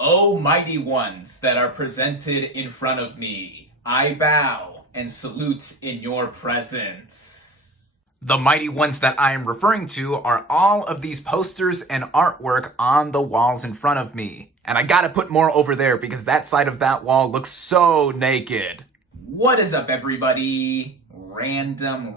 O mighty ones that are presented in front of me, I bow and salute in your presence. The mighty ones that I am referring to are all of these posters and artwork on the walls in front of me. And I gotta put more over there because that side of that wall looks so naked. What is up, everybody? Random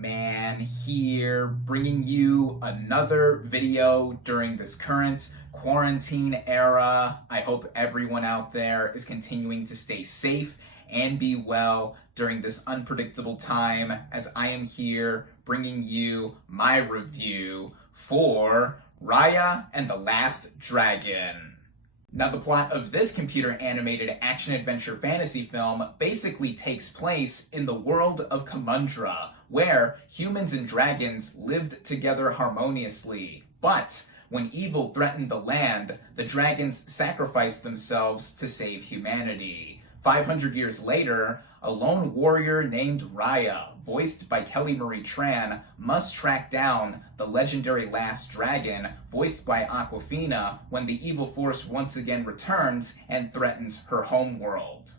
Man here, bringing you another video during this current quarantine era. I hope everyone out there is continuing to stay safe and be well during this unpredictable time, as I am here bringing you my review for Raya and the Last Dragon. Now, the plot of this computer-animated action-adventure fantasy film basically takes place in the world of Kamundra, where humans and dragons lived together harmoniously. But when evil threatened the land, the dragons sacrificed themselves to save humanity. 500 years later, a lone warrior named Raya, voiced by Kelly Marie Tran, must track down the legendary Last Dragon, voiced by Awkwafina, when the evil force once again returns and threatens her homeworld.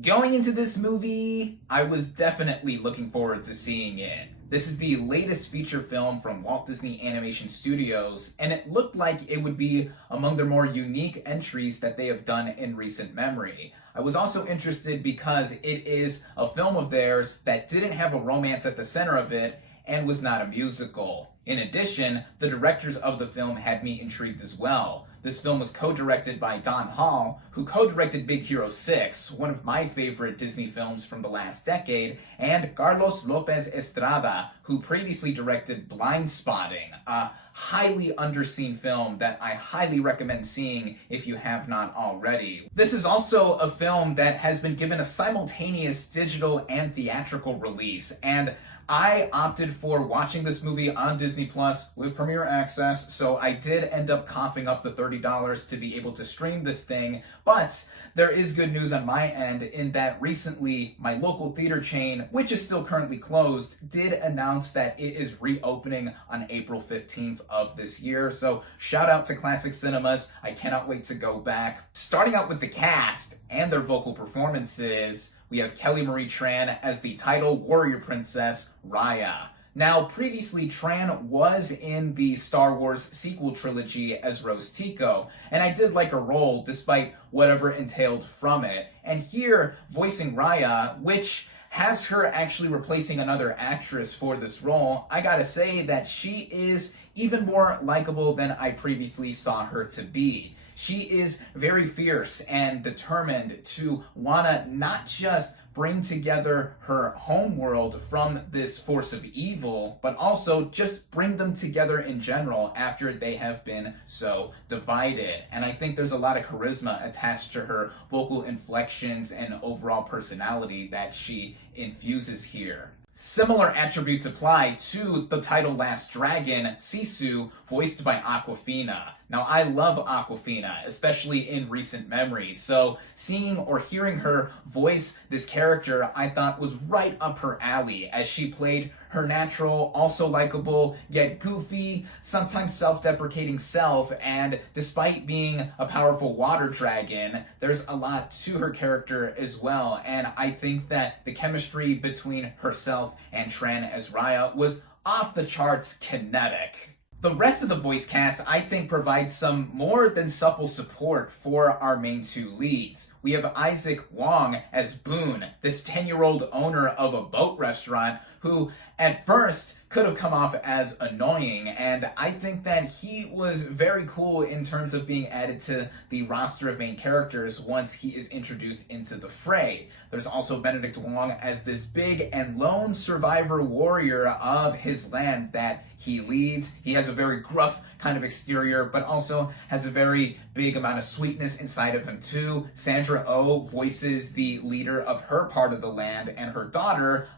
Going into this movie, I was definitely looking forward to seeing it. This is the latest feature film from Walt Disney Animation Studios, and it looked like it would be among their more unique entries that they have done in recent memory. I was also interested because it is a film of theirs that didn't have a romance at the center of it and was not a musical. In addition, the directors of the film had me intrigued as well. This film was co-directed by Don Hall, who co-directed Big Hero 6, one of my favorite Disney films from the last decade, and Carlos Lopez Estrada, who previously directed Blind Spotting, a highly underseen film that I highly recommend seeing if you have not already. This is also a film that has been given a simultaneous digital and theatrical release, and I opted for watching this movie on Disney Plus with Premiere Access, so I did end up coughing up the $30 to be able to stream this thing, but there is good news on my end in that recently my local theater chain, which is still currently closed, did announce that it is reopening on April 15th of this year, so shout out to Classic Cinemas. I cannot wait to go back. Starting out with the cast and their vocal performances, we have Kelly Marie Tran as the title warrior princess, Raya. Now, previously, Tran was in the Star Wars sequel trilogy as Rose Tico, and I did like her role despite whatever entailed from it. And here, voicing Raya, which has her actually replacing another actress for this role, I gotta say that she is even more likable than I previously saw her to be. She is very fierce and determined to wanna not just bring together her homeworld from this force of evil, but also just bring them together in general after they have been so divided. And I think there's a lot of charisma attached to her vocal inflections and overall personality that she infuses here. Similar attributes apply to the title Last Dragon, Sisu, voiced by Awkwafina. Now, I love Awkwafina, especially in recent memory, so seeing or hearing her voice this character I thought was right up her alley, as she played her natural, also likable, yet goofy, sometimes self-deprecating self, and despite being a powerful water dragon, there's a lot to her character as well, and I think that the chemistry between herself and Tran as Raya was off the charts kinetic. The rest of the voice cast, I think, provides some more than supple support for our main two leads. We have Isaac Wong as Boone, this 10-year-old owner of a boat restaurant who at first could have come off as annoying, and I think that he was very cool in terms of being added to the roster of main characters once he is introduced into the fray. There's also Benedict Wong as this big and lone survivor warrior of his land that he leads. He has a very gruff kind of exterior, but also has a very big amount of sweetness inside of him too. Sandra Oh voices the leader of her part of the land, and her daughter,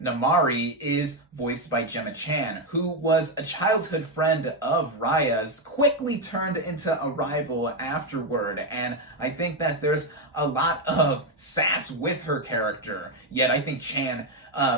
Namari, is voiced by Gemma Chan, who was a childhood friend of Raya's, quickly turned into a rival afterward, and I think that there's a lot of sass with her character, yet I think Chan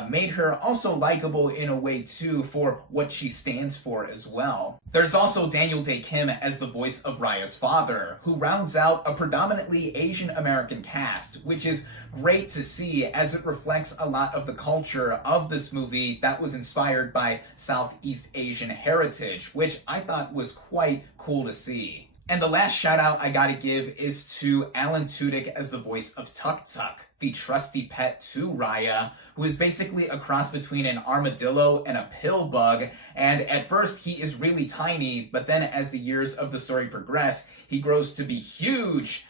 made her also likable in a way too for what she stands for as well. There's also Daniel Dae Kim as the voice of Raya's father, who rounds out a predominantly Asian American cast, which is great to see as it reflects a lot of the culture of this movie that was inspired by Southeast Asian heritage, which I thought was quite cool to see. And the last shout out I gotta give is to Alan Tudyk as the voice of Tudyk, the trusty pet to Raya, who is basically a cross between an armadillo and a pill bug. And at first he is really tiny, but then as the years of the story progress, he grows to be huge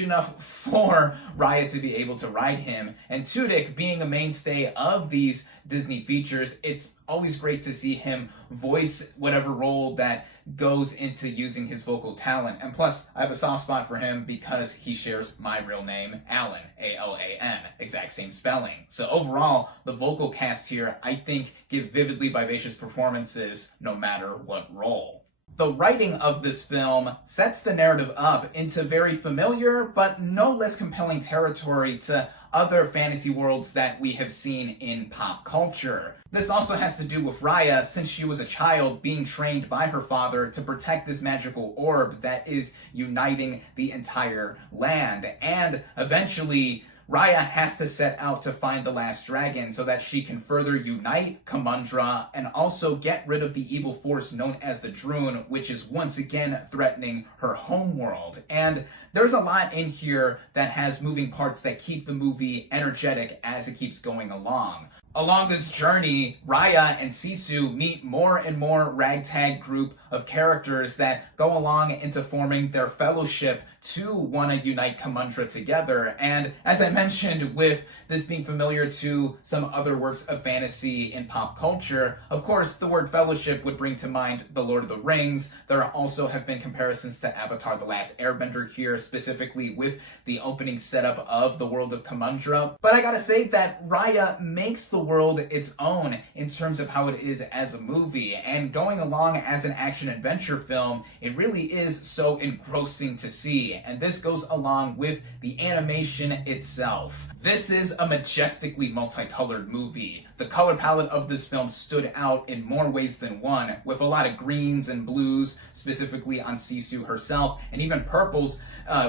enough for Raya to be able to ride him. And Tudyk, being a mainstay of these Disney features, it's always great to see him voice whatever role that goes into using his vocal talent. And plus, I have a soft spot for him because he shares my real name, Alan, A-L-A-N, exact same spelling. So overall, the vocal cast here, I think, give vividly vivacious performances no matter what role. The writing of this film sets the narrative up into very familiar but no less compelling territory to other fantasy worlds that we have seen in pop culture. This also has to do with Raya, since she was a child being trained by her father to protect this magical orb that is uniting the entire land. And eventually, Raya has to set out to find the last dragon so that she can further unite Kamundra and also get rid of the evil force known as the Droon, which is once again threatening her homeworld. And there's a lot in here that has moving parts that keep the movie energetic as it keeps going along. Along this journey, Raya and Sisu meet more and more ragtag group of characters that go along into forming their fellowship to want to unite Kamundra together. And as I mentioned, with this being familiar to some other works of fantasy in pop culture, of course, the word fellowship would bring to mind The Lord of the Rings. There also have been comparisons to Avatar: The Last Airbender here, specifically with the opening setup of the world of Kamundra. But I gotta say that Raya makes the world its own in terms of how it is as a movie, and going along as an action-adventure film, it really is so engrossing to see, and this goes along with the animation itself. This is a majestically multicolored movie. The color palette of this film stood out in more ways than one, with a lot of greens and blues, specifically on Sisu herself, and even purples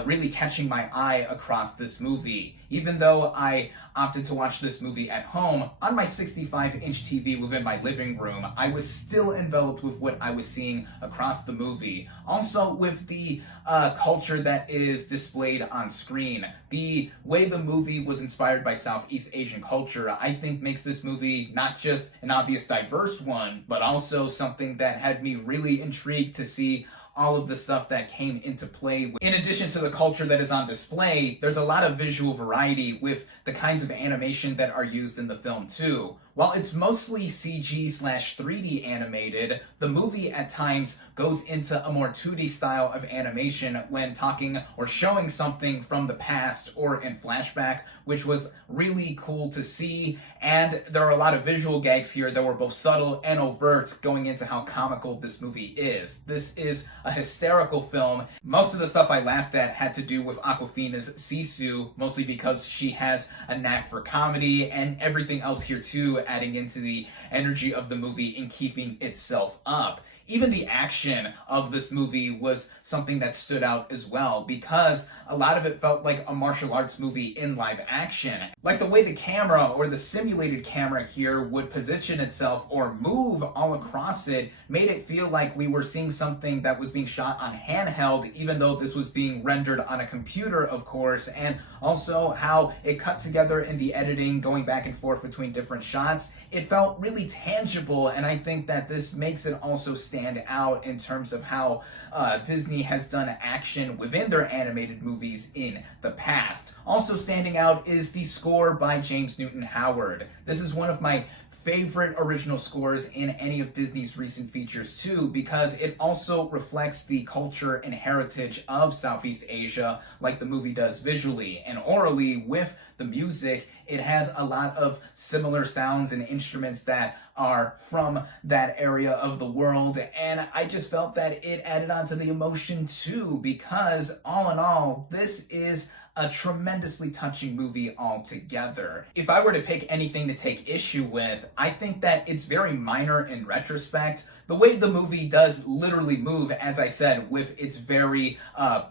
really catching my eye across this movie. Even though I opted to watch this movie at home, on my 65-inch TV within my living room, I was still enveloped with what I was seeing across the movie. Also with the culture that is displayed on screen. The way the movie was inspired by Southeast Asian culture, I think makes this movie not just an obvious diverse one, but also something that had me really intrigued to see all of the stuff that came into play. In addition to the culture that is on display, there's a lot of visual variety with the kinds of animation that are used in the film too. While it's mostly CG/3D animated, the movie at times goes into a more 2D style of animation when talking or showing something from the past or in flashback, which was really cool to see. And there are a lot of visual gags here that were both subtle and overt, going into how comical this movie is. This is a hysterical film. Most of the stuff I laughed at had to do with Awkwafina's Sisu, mostly because she has a knack for comedy, and everything else here too, adding into the energy of the movie and keeping itself up. Even the action of this movie was something that stood out as well, because a lot of it felt like a martial arts movie in live action. Like the way the camera, or the simulated camera here, would position itself or move all across it, made it feel like we were seeing something that was being shot on handheld, even though this was being rendered on a computer, of course. And also how it cut together in the editing, going back and forth between different shots. It felt really tangible, and I think that this makes it also stand out in terms of how Disney has done action within their animated movies in the past. Also standing out is the score by James Newton Howard. This is one of my favorite original scores in any of Disney's recent features too, because it also reflects the culture and heritage of Southeast Asia like the movie does visually, and orally with the music. it has a lot of similar sounds and instruments that are from that area of the world, and I just felt that it added on to the emotion too, because all in all, this is a tremendously touching movie altogether. If I were to pick anything to take issue with, I think that it's very minor in retrospect. The way the movie does literally move, as I said, with its very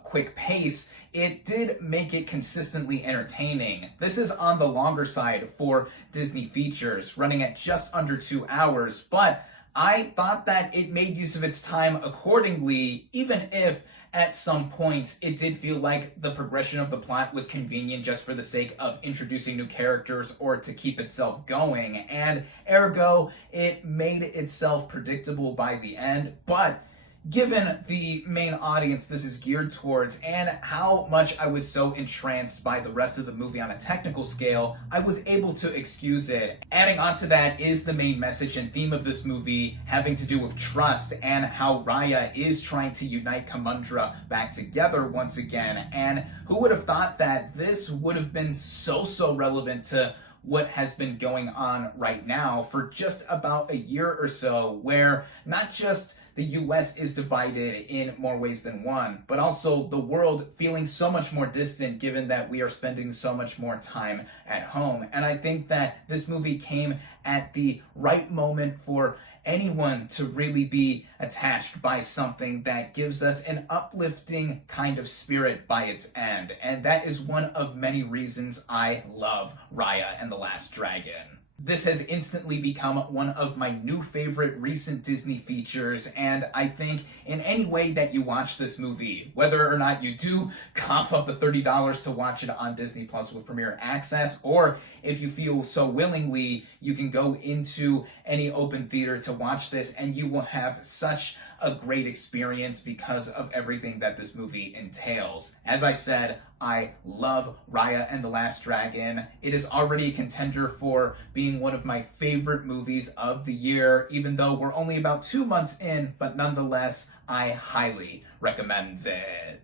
quick pace, it did make it consistently entertaining. This is on the longer side for Disney features, running at just under 2 hours, but I thought that it made use of its time accordingly, even if at some points it did feel like the progression of the plot was convenient just for the sake of introducing new characters or to keep itself going, and ergo, it made itself predictable by the end. But given the main audience this is geared towards and how much I was so entranced by the rest of the movie on a technical scale, I was able to excuse it. Adding on to that is the main message and theme of this movie having to do with trust and how Raya is trying to unite Kamundra back together once again. And who would have thought that this would have been so relevant to what has been going on right now for just about a year or so, where not just the US is divided in more ways than one, but also the world feeling so much more distant given that we are spending so much more time at home. And I think that this movie came at the right moment for anyone to really be attached by something that gives us an uplifting kind of spirit by its end. And that is one of many reasons I love Raya and the Last Dragon. This has instantly become one of my new favorite recent Disney features, and I think in any way that you watch this movie, whether or not you do cough up the $30 to watch it on Disney Plus with Premier Access, or if you feel so willingly, you can go into any open theater to watch this, and you will have such a great experience because of everything that this movie entails. As I said, I love Raya and the Last Dragon. It is already a contender for being one of my favorite movies of the year, even though we're only about 2 months in, but nonetheless, I highly recommend it.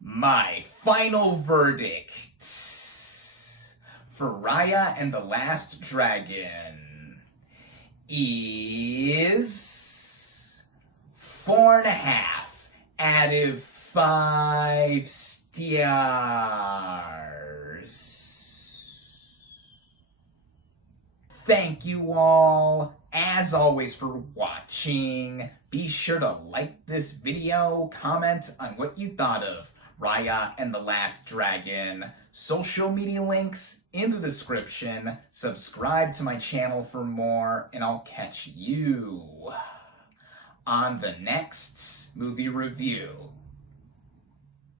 My final verdict for Raya and the Last Dragon is 4.5 out of 5 stars. Thank you all, as always, for watching. Be sure to like this video, comment on what you thought of Raya and the Last Dragon. Social media links in the description. Subscribe to my channel for more, and I'll catch you on the next movie review.